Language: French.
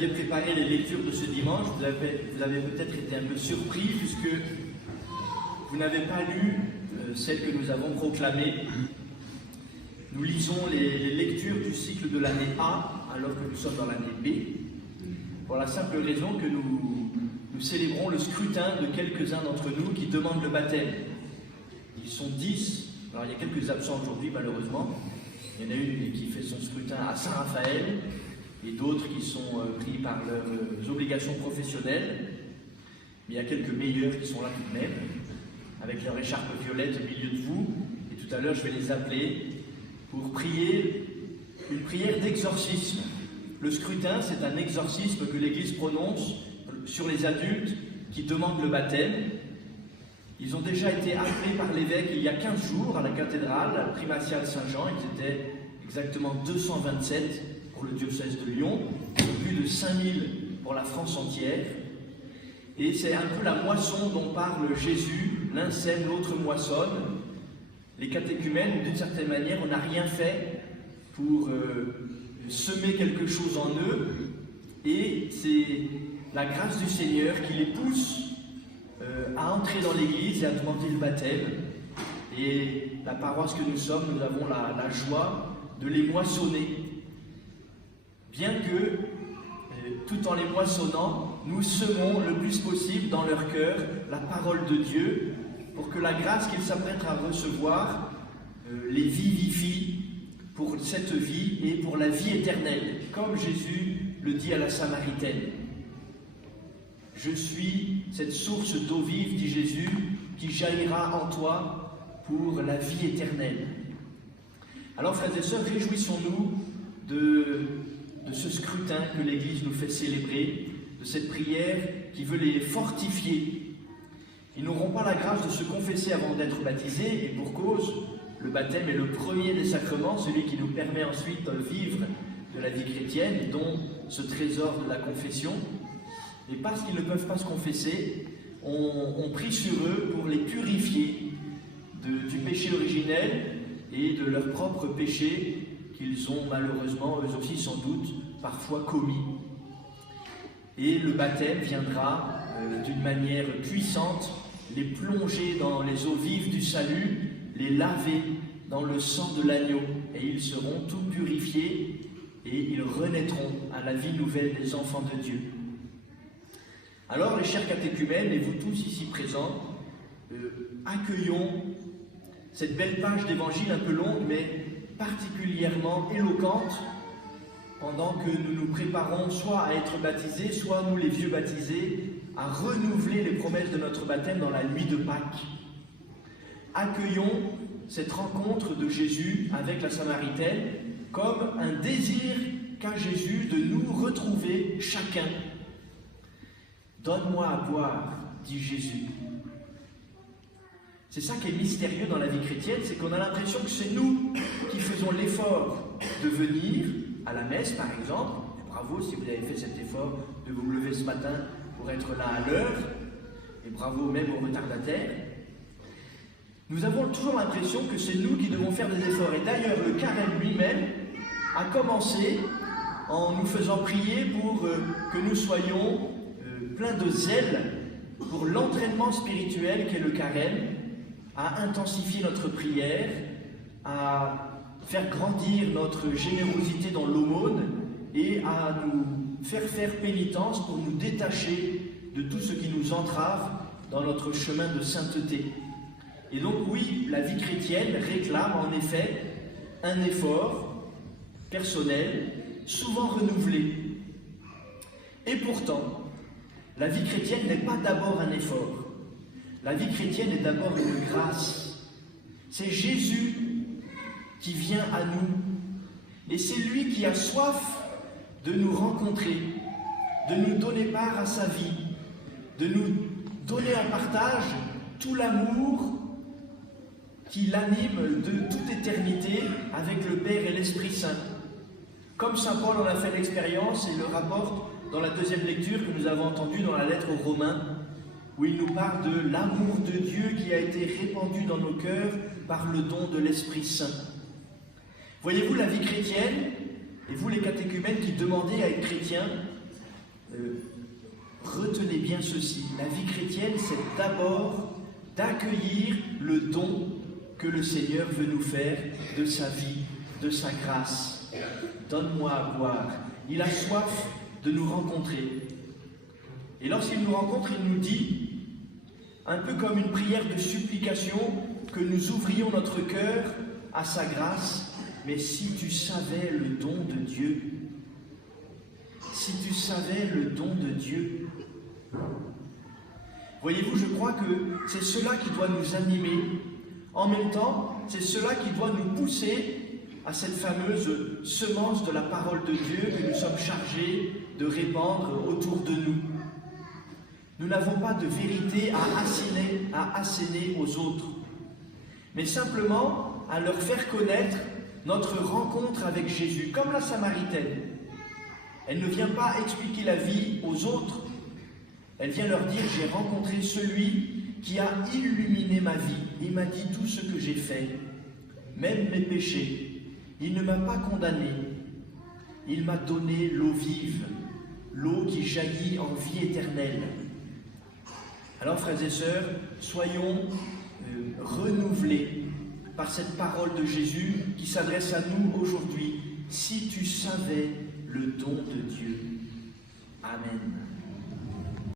J'ai préparé les lectures de ce dimanche. Vous avez peut-être été un peu surpris puisque vous n'avez pas lu celle que nous avons proclamée. Nous lisons les lectures du cycle de l'année A alors que nous sommes dans l'année B, pour la simple raison que nous célébrons le scrutin de quelques-uns d'entre nous qui demandent le baptême. Ils sont 10. Alors il y a quelques absents aujourd'hui malheureusement. Il y en a une qui fait son scrutin à Saint-Raphaël et d'autres qui sont pris par leurs obligations professionnelles. Mais il y a quelques meilleurs qui sont là tout de même, avec leur écharpe violette au milieu de vous. Et tout à l'heure, je vais les appeler pour prier une prière d'exorcisme. Le scrutin, c'est un exorcisme que l'Église prononce sur les adultes qui demandent le baptême. Ils ont déjà été appelés par l'évêque il y a 15 jours à la cathédrale primatiale Saint-Jean. Ils étaient exactement 227 pour le diocèse de Lyon, plus de 5000 pour la France entière. Et c'est un peu la moisson dont parle Jésus. L'un sème, l'autre moissonne. Les catéchumènes, d'une certaine manière, on n'a rien fait pour semer quelque chose en eux. Et c'est la grâce du Seigneur qui les pousse à entrer dans l'Église et à demander le baptême. Et la paroisse que nous sommes, nous avons la joie de les moissonner. Bien que, tout en les moissonnant, nous semons le plus possible dans leur cœur la parole de Dieu, pour que la grâce qu'ils s'apprêtent à recevoir les vivifie pour cette vie et pour la vie éternelle, comme Jésus le dit à la Samaritaine. Je suis cette source d'eau vive, dit Jésus, qui jaillira en toi pour la vie éternelle. Alors, frères et sœurs, réjouissons-nous de ce scrutin que l'Église nous fait célébrer, de cette prière qui veut les fortifier. Ils n'auront pas la grâce de se confesser avant d'être baptisés, et pour cause, le baptême est le premier des sacrements, celui qui nous permet ensuite de vivre de la vie chrétienne, dont ce trésor de la confession. Et parce qu'ils ne peuvent pas se confesser, on prie sur eux pour les purifier du péché originel et de leurs propres péchés qu'ils ont malheureusement, eux aussi sans doute, parfois commis. Et le baptême viendra d'une manière puissante les plonger dans les eaux vives du salut, les laver dans le sang de l'agneau, et ils seront tout purifiés et ils renaîtront à la vie nouvelle des enfants de Dieu. Alors, les chers catéchumènes, et vous tous ici présents, accueillons cette belle page d'évangile un peu longue, mais particulièrement éloquente, pendant que nous nous préparons soit à être baptisés, soit nous les vieux baptisés, à renouveler les promesses de notre baptême dans la nuit de Pâques. Accueillons cette rencontre de Jésus avec la Samaritaine comme un désir qu'a Jésus de nous retrouver chacun. Donne-moi à boire, dit Jésus. C'est ça qui est mystérieux dans la vie chrétienne, c'est qu'on a l'impression que c'est nous qui faisons l'effort de venir à la messe, par exemple. Et bravo si vous avez fait cet effort de vous lever ce matin pour être là à l'heure, et bravo même aux retardataires. Nous avons toujours l'impression que c'est nous qui devons faire des efforts. Et d'ailleurs, le carême lui-même a commencé en nous faisant prier pour que nous soyons pleins de zèle pour l'entraînement spirituel qu'est le carême, à intensifier notre prière, à faire grandir notre générosité dans l'aumône et à nous faire pénitence pour nous détacher de tout ce qui nous entrave dans notre chemin de sainteté. Et donc oui, la vie chrétienne réclame en effet un effort personnel, souvent renouvelé. Et pourtant, la vie chrétienne n'est pas d'abord un effort. La vie chrétienne est d'abord une grâce. C'est Jésus qui vient à nous. Et c'est lui qui a soif de nous rencontrer, de nous donner part à sa vie, de nous donner en partage tout l'amour qui l'anime de toute éternité avec le Père et l'Esprit Saint. Comme saint Paul en a fait l'expérience et le rapporte dans la deuxième lecture que nous avons entendue dans la lettre aux Romains, où il nous parle de l'amour de Dieu qui a été répandu dans nos cœurs par le don de l'Esprit Saint. Voyez-vous, la vie chrétienne, et vous les catéchumènes qui demandez à être chrétiens, retenez bien ceci, la vie chrétienne, c'est d'abord d'accueillir le don que le Seigneur veut nous faire de sa vie, de sa grâce. Donne-moi à boire. Il a soif de nous rencontrer. Et lorsqu'il nous rencontre, il nous dit, un peu comme une prière de supplication, que nous ouvrions notre cœur à sa grâce. Mais si tu savais le don de Dieu, si tu savais le don de Dieu, voyez-vous, je crois que c'est cela qui doit nous animer. En même temps, c'est cela qui doit nous pousser à cette fameuse semence de la parole de Dieu que nous sommes chargés de répandre autour de nous. Nous n'avons pas de vérité à asséner aux autres, mais simplement à leur faire connaître notre rencontre avec Jésus, comme la Samaritaine. Elle ne vient pas expliquer la vie aux autres, elle vient leur dire, j'ai rencontré celui qui a illuminé ma vie. Il m'a dit tout ce que j'ai fait, même mes péchés. Il ne m'a pas condamné. Il m'a donné l'eau vive, l'eau qui jaillit en vie éternelle. Alors, frères et sœurs, soyons renouvelés par cette parole de Jésus qui s'adresse à nous aujourd'hui. Si tu savais le don de Dieu. Amen.